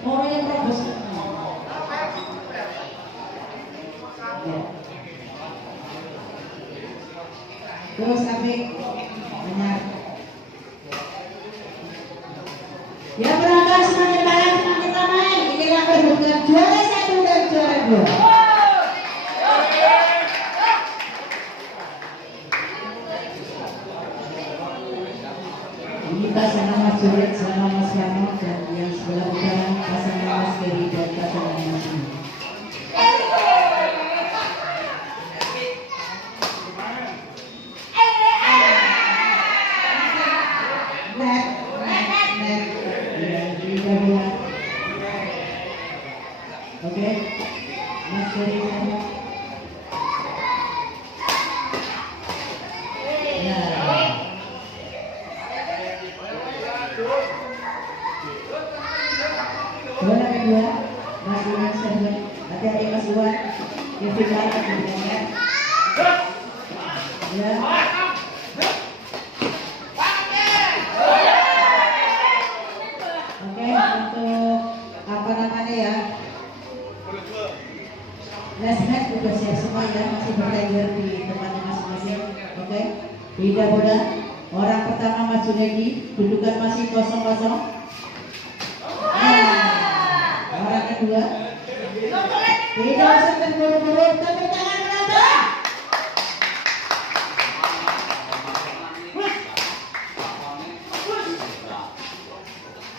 Mau yang bagus. Ya. Terus Apik benar. Ya berangkat semakin banyak semakin ramai. Inilah perebutan juara 1 dan juara 2. Ini pasangan Mas Juret sama Mas Rano dan yang sebelah utara pasangan Mas Ferry dan pasangan Mas Ini. Oke, Mas Ferry. Bola kedua, Mas Iwan Serban. Hati-hati Mas Iwan. Kevin lagi kemudiannya. Ya. Oke, untuk apa namanya ya? Last match juga siap semua ya, masih bertengger di tempatnya masing-masing. Oke, beda bola. Orang pertama Mas Junedi, dudukan masih 0-0. Orang kedua tidak usah terburu-buru, tepuk tangan penonton.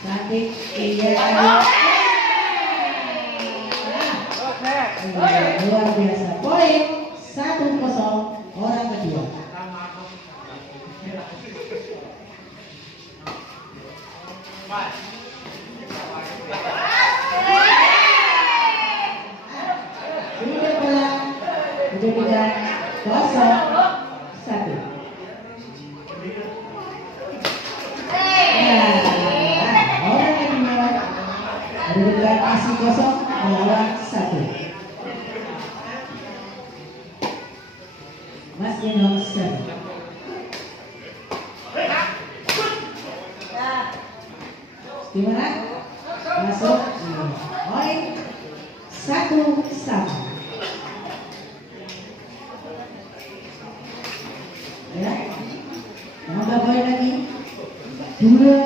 Cantik, iya. Luar biasa. Poin 1-0 orang kedua. Jadikan 0-1. Orang kedua jadikan masih 0 melawan 1. Mas Inong Serban. Gimana? Masuk. Poin 1-1. Ya, nambah poin lagi 2-1.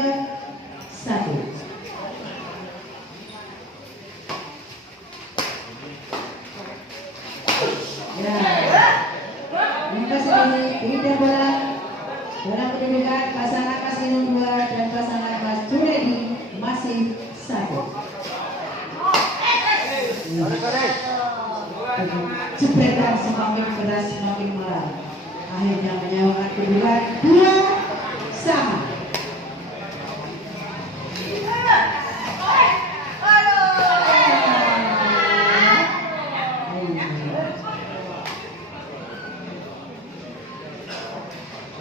Ya, angka segini tidak bola dalam kedudukan pasangan Mas Inung 2 dan pasangan Mas Junedi masih 1. Jepretan semakin keras semakin malam. Akhirnya menyamakan kedudukan 2-2.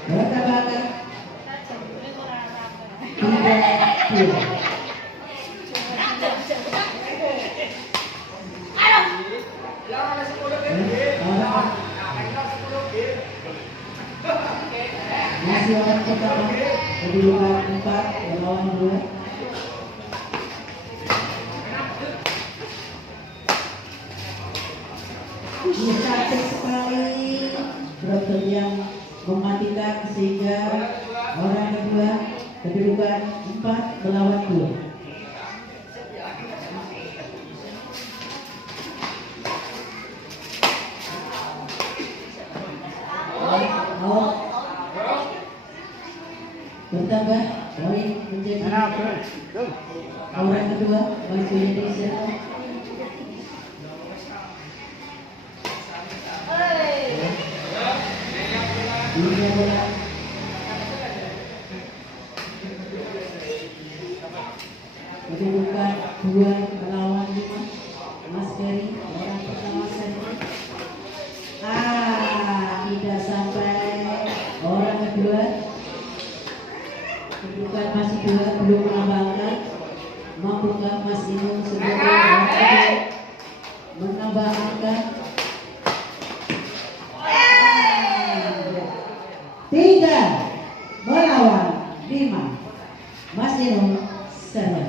Bertabakan 3-2. Masih orang pertama kedudukan 4 melawan 2. Cantik sekali Brothel yang mematikan sehingga orang kedua kedudukan 4 melawan 2. Bertambah poin menjadi orang kedua Mas Indonesia. Dua bola. Kedudukan 2 melawan 5. Mas Ferry orang pertama Ferry. Tidak sampai orang kedua. Kedudukan masih 2 belum menambahkan. Mampukah Mas Inung sebagai orang kedua menambah angka? 3 melawan 5. Mas Inung Serban.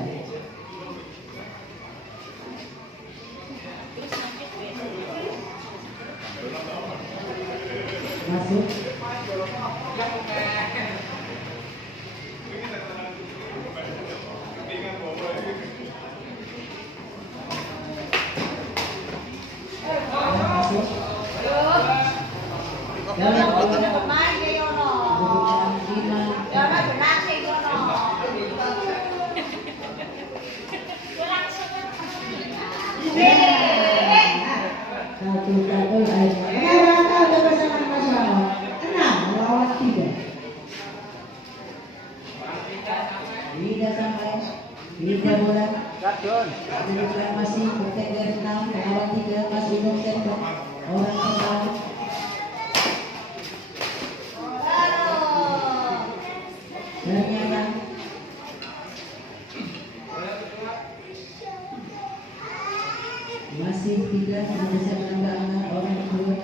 Satu lainnya. Kau bersama nasional 6-3. Tidak sampai. Tidak bola. Tidak masih bertek dari 6 melawan 3 masih belum tembak. Orang kembali. Ternyata masih tidak bisa menambah orang kedua.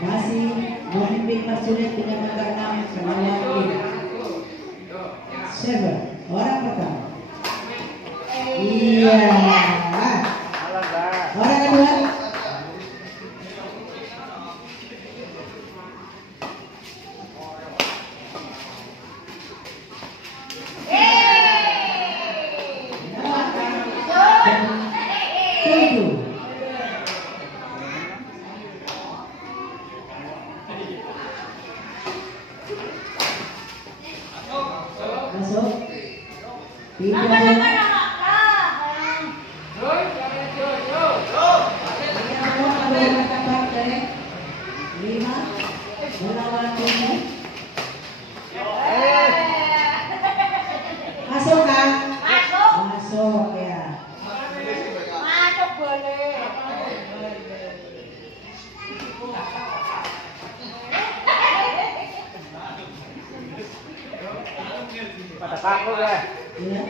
Masih memimpin Marsunet dengan angka 6 melawan 5. Server orang pertama. Iya. Orang kedua. Masuk. Tidak bola. Masuk kan? Masuk ya. Masuk boleh. Pada kaku ya. Iya.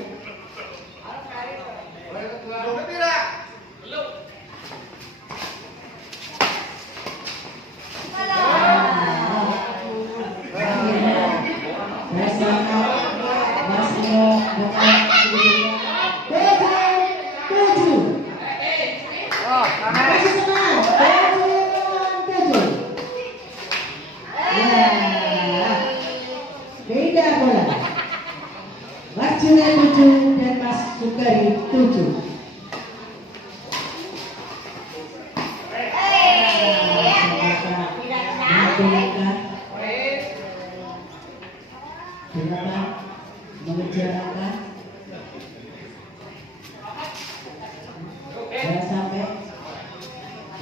Beda bola. Mas Junaid 7 dan Mas Sukari 7. Silakan mengejar angka. Jangan sampai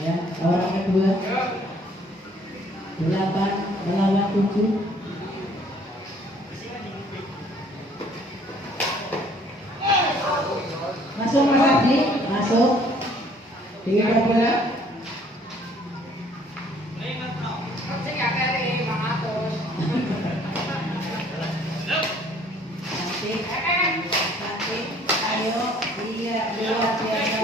ya orang kedua 8 melawan 7. Masuk Mas Abdi, masuk. Tidak bola. Nanti, ayo, iya, luar biasa.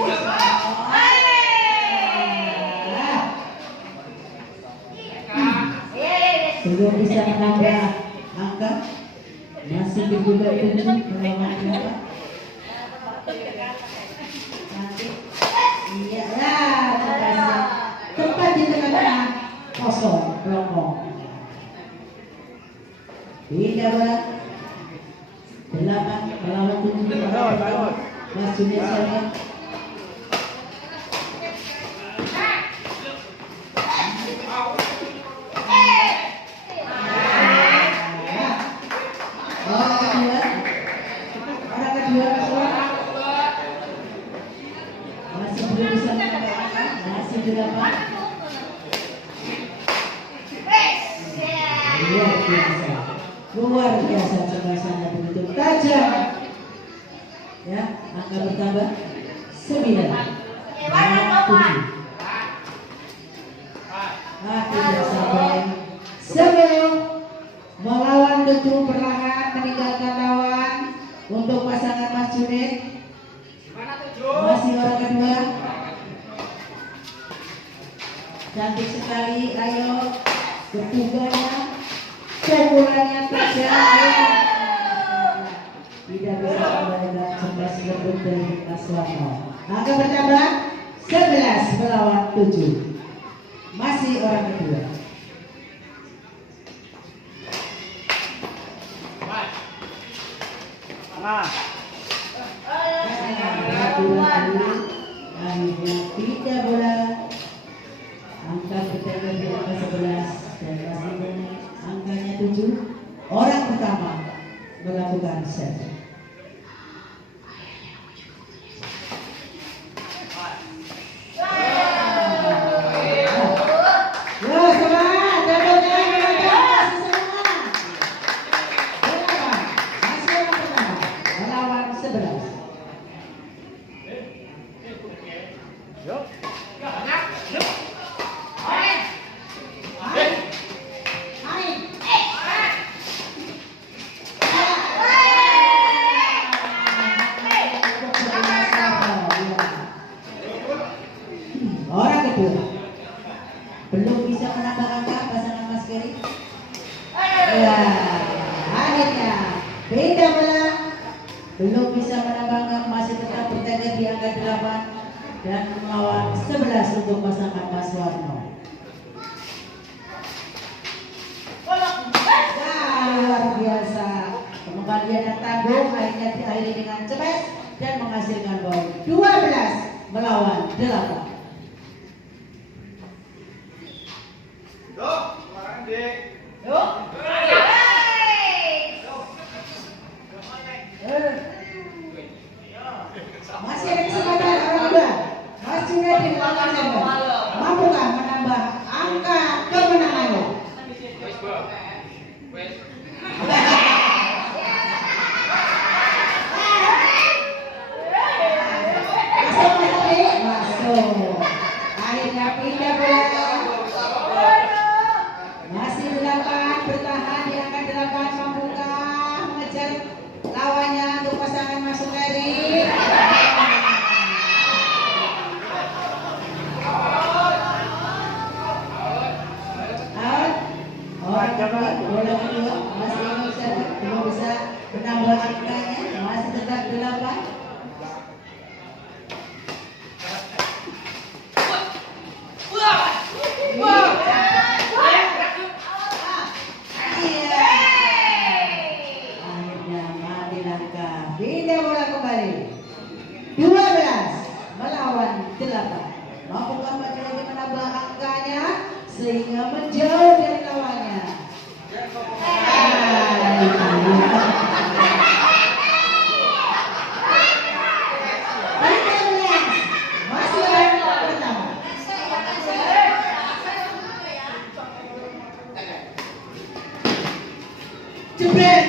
Belum bisa menambah angka, masih juga 7 melawan 8. Nanti, iya lah, tempat di tengah-tengah kosong, rombong. Tidak bola. 8 melawan 7. Mas Junaid saya. Masih belum bisa menambahkan, masih 8. Luar biasa cobaan begitu tajam. Ya, angka bertambah 9. 7. Tidak sampai. Sebelum melawan tentu perlahan meninggalkan lawan untuk pasangan Mas Junid. Masih orang kedua. Cantik sekali, ayo ketiganya, pukulannya tajam. Tidak bisa kembali dan cerdas lembut dari Mas Warno. Angka bertambah 11 melawan 7. Masih orang kedua. Akhirnya tidak bola. Angka bertambah di angka 11 dan masih angkanya 7. Orang pertama melakukan set. Belum bisa menambah angka pasangan Mas Geri. Ya, akhirnya beda bola. Belum bisa menambah angka, masih tetap bertengger di angka 8 dan melawan 11 untuk pasangan Mas Warno. Luar biasa. Kembalian yang tangguh akhirnya diakhiri dengan cepat dan menghasilkan poin 12 melawan 8. Masih ada kesempatan orang kedua. Mas Junid di belakang Server. Mampukah menambah angka kemenangannya? Masuk. Akhirnya pindah bola. Masih 8 bertahan di angka 8. Mampukah mengejar lawannya untuk pasangan Mas Sukari? Bola kedua masih Indonesia belum bisa menambah angkanya, masih tetap 8. Akhirnya mati langkah. Pindah bola kembali 12 melawan 8. Mampukah Pak Jaya menambah angkanya sehingga menjauh dari lawannya? Masih yang pertama. Jebret.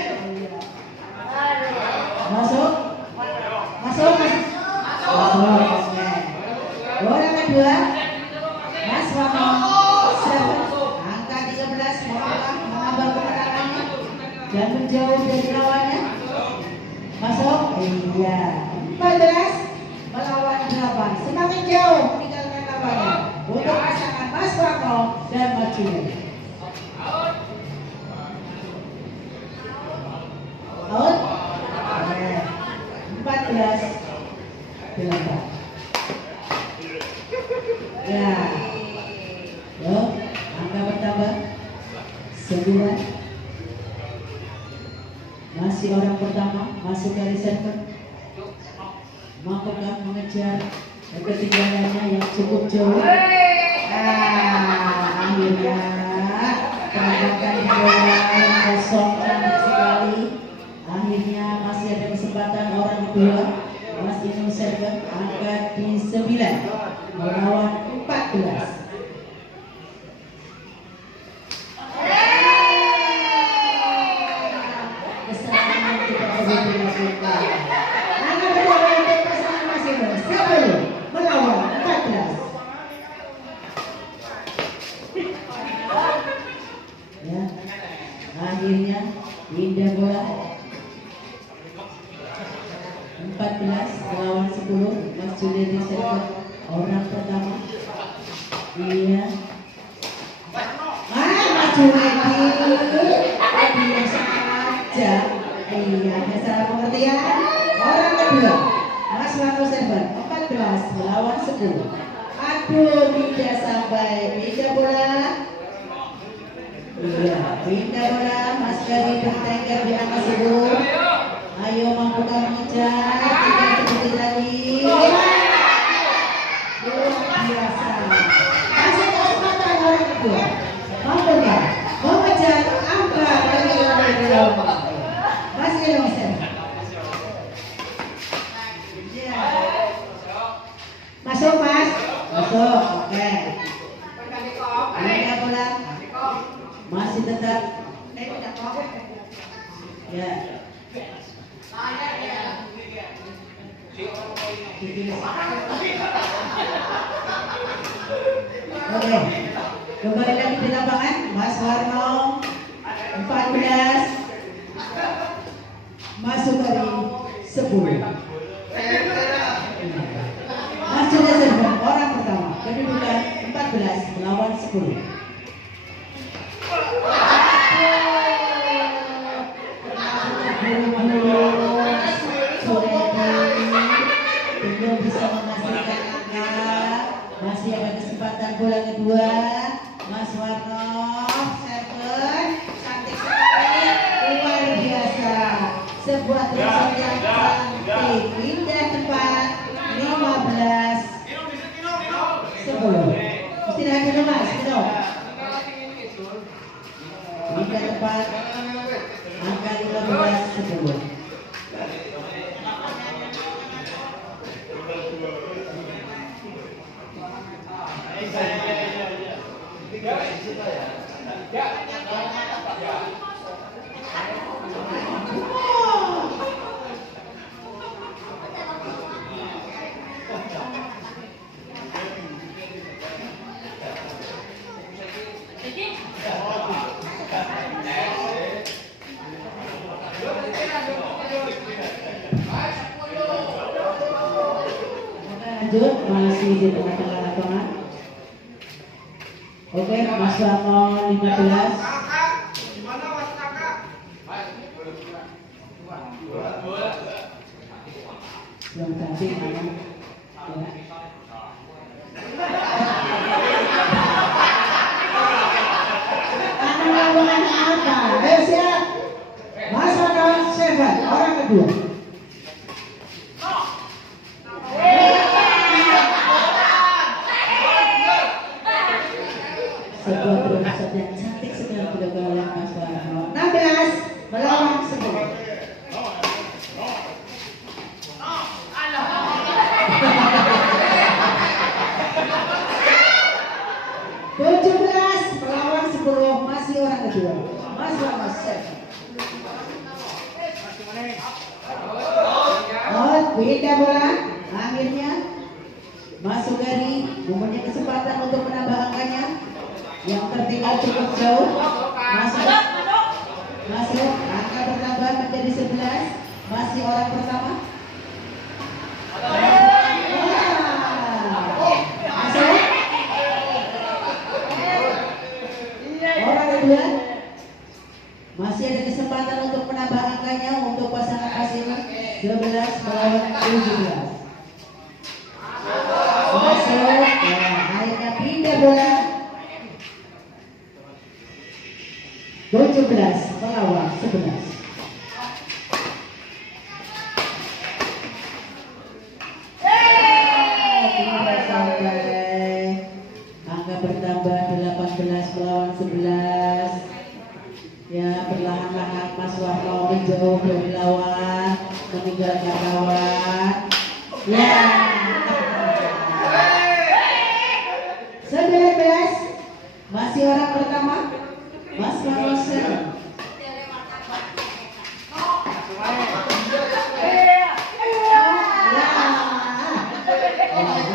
Masuk. Masuk. Bola kedua. Mas Warno. Angka 13 menambah kemenangannya dan menjauh dari lawannya. Masuk. Iya. 14 melawan 8. Semakin jauh meninggalkan lawannya untuk pasangan Mas Warno dan Mas Junid. Out. 14 8. Ya. Yuk, angka bertambah 9. Masih orang pertama masuk dari server. Mampukah mengejar ketinggalannya yang cukup jauh? Akhirnya penampakan bola yang kosong cantik sekali. Akhirnya masih ada kesempatan orang kedua. Mas Inu server angkat di 9 melawan 14. Kesalahan tidak boleh dilakukan. Angka bertambah untuk pasangan Mas Inu 10 melawan 14. Akhirnya pindah bola 14 melawan 10. Mas Juliari server orang pertama. Iya. Mas Juliari biasa aja. Iya, ada salah pengertian. Orang kedua, Mas Wano server 14 melawan 10. Aduh, tidak sampai. Pindah bola. Iya, pindah bola. Mas Gari bertengger di angka 10. Ayo mampu mengejar. Tidak seperti tadi. Luar biasa. Masih kesempatan orang kedua. Mampu nggak? Mengejar angka dari orang kedua. Masih Loser. Ya. Masuk Mas. Masuk. Oke. Pindah bola. Masih tetap. Ya. Oke. Kembali lagi di lapangan. Mas Warno 14. Masuk dari 10. Mas Juliari orang pertama. Kedudukan 14 melawan 10. Belum bisa menghasilkan angka. Masih ada kesempatan bola kedua. Mas Warno server cantik sekali, luar biasa. Sebuah tulisan yang cantik. Pindah tempat 15 10. Istirahat dulu Mas, gitu. Pindah tempat angka 15 10. Lanjut, masih di tengah-tengah lapangan. Oke, Mas Warno 15. Belum cantik mana? Ya. Karena lawangannya apa? Ayo siap. Mas Warno server orang kedua. Sebuah terobosan yang cantik sekali dilakukan oleh Mas Warno. 16 melawan 10. Melawan 10 masih orang kedua. Mas Warno set. Oh, pindah bola. Akhirnya masuk dari mempunyai kesempatan untuk menambah angkanya. Yang tertinggal cukup jauh. Masuk. Angka bertambah menjadi 11. Masih orang pertama. Masuk. Orang kedua. Masih ada kesempatan untuk menambah angkanya untuk pasangan asing 11 melawan 17. Masuk. Akhirnya pindah bola. 17 melawan 11. Tidak sampai. Angka bertambah 18 melawan 11. Ya, perlahan-lahan Mas Warno menjauh dari lawan, meninggalkan lawan. Ya. 19 masih orang pertama. Mas Warno server.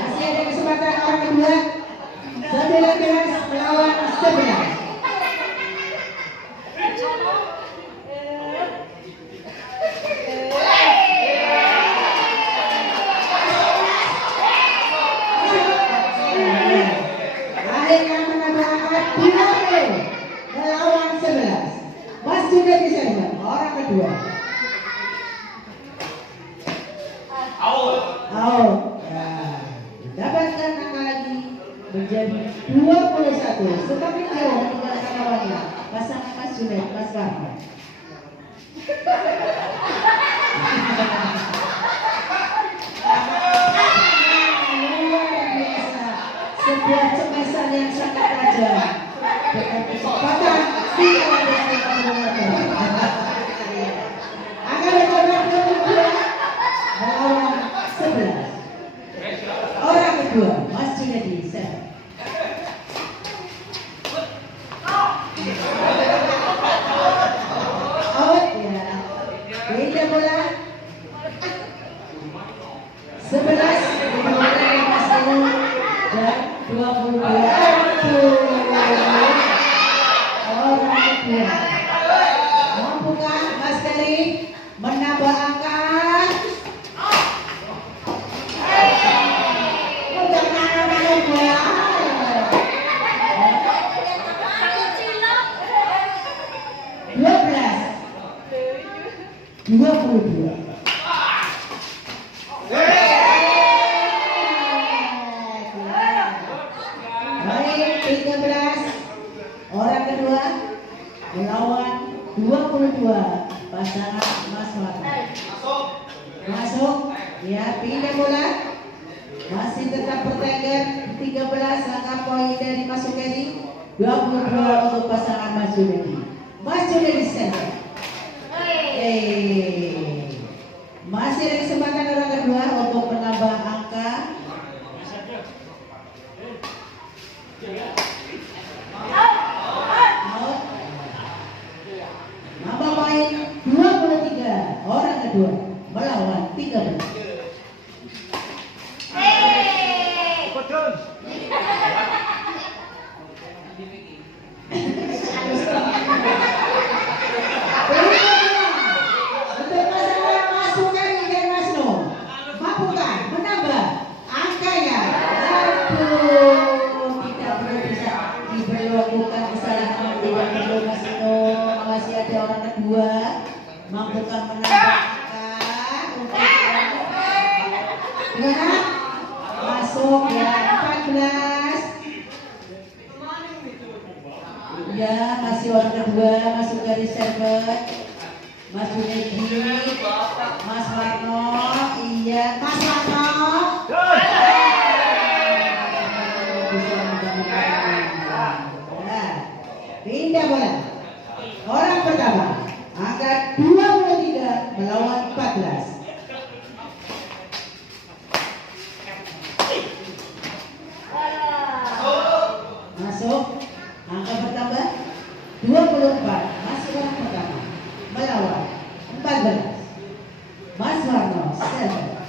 Masih ada kesempatan orang kedua. 19 melawan 11. Junaidi server. Orang kedua. Out. Ya. Dapatkan angka lagi menjadi 21. Semakin jauh meninggalkan lawannya. Pasangan Mas Junaid, Mas Rahman. Luar biasa. Sebuah cemesan yang sangat tajam. Dengan kecepatan 350 meter. Akan mencoba 22 melawan 11. Orang kedua, Mas Junaidi server. Out ya. Beda bola. 11 dimulai Mas Elu dan 22. Orang kedua. Mampukah Mas Ferry menambah angka? Udah mana-mana bola. 22. Baik, 13. Orang kedua melawan 22. Pasangan Mas Warno. Masuk. Ya, pindah bola. Masih tetap bertengger 13. Angka poin dari Mas Junaidi. 22 untuk pasangan Mas Junaidi. Mas Junaidi server. Masih ada kesempatan orang kedua untuk menambah angka. Out. Nambah poin 23. Orang kedua melawan 13. Ikut Jun. Untuk pasangan Mas Sukari dan Mas Noh, mampukah menambah angkanya? Aduh, tidak perlu bisa diberlakukan kesalahan, tidak perlu Mas Noh. Masih ada orang kedua, mampukah menambah angka? Gimana? Masuk ya, 14. Ya, masih orang kedua masuk dari server. Mas Junaidi, Mas Warno, iya, Mas Warno. Bisa mendapatkan. Ya, pindah bola. Orang pertama, angka 23 melawan 14. Masuk. Angka bertambah 24. Masih orang pertama melawan 14. Mas Warno server.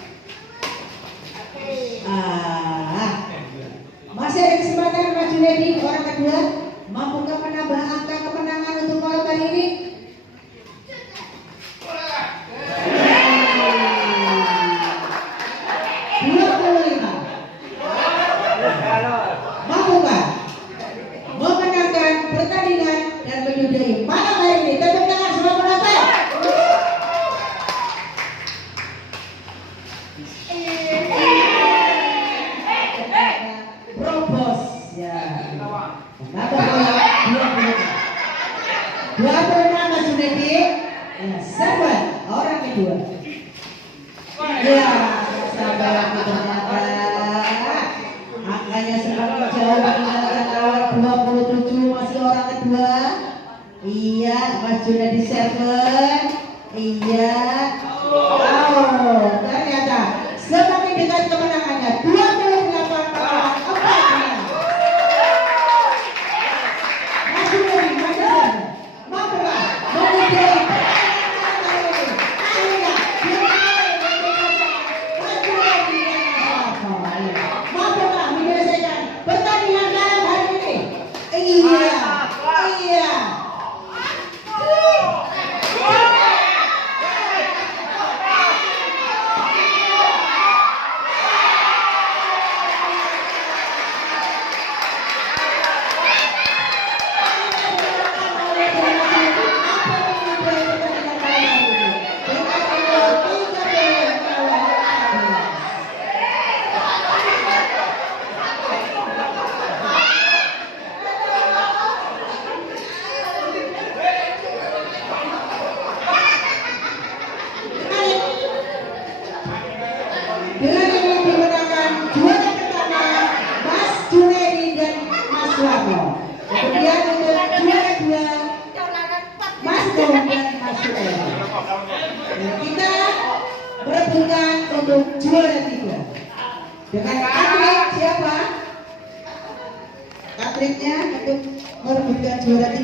Masih ada kesempatan Mas Junaidi orang kedua. Mampukah menambah angka kemenangan untuk malam kali ini? Mampukah memenangkan pertandingan dan menyudahi malam hari ini? Tepuk tangan semua penonton. Probos ya. Nambah bola 26. 26 Mas Junaidi. Ya, server orang kedua. Ya, sampai lagi ternyata angkanya semakin jauh meninggalkan lawan 27. Masih orang kedua. Iya, Mas Junaidi server. Iya. Oh, ternyata semakin dekat kemenangannya. 28 melawan 14. Mas Junaidi masih server. Mampukah menyudahi pertandingan malam hari ini? Iya, iya. kemudian masuk lagi. Dan kita berebutan untuk juara 3 dengan atlet siapa? Atletnya untuk merebutkan juara 3.